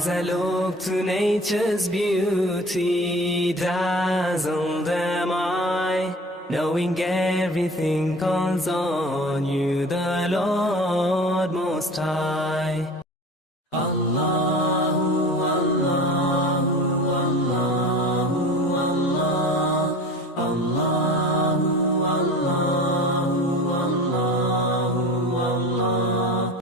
As I look to nature's beauty, dazzled am I, knowing everything calls on you, the Lord Most High.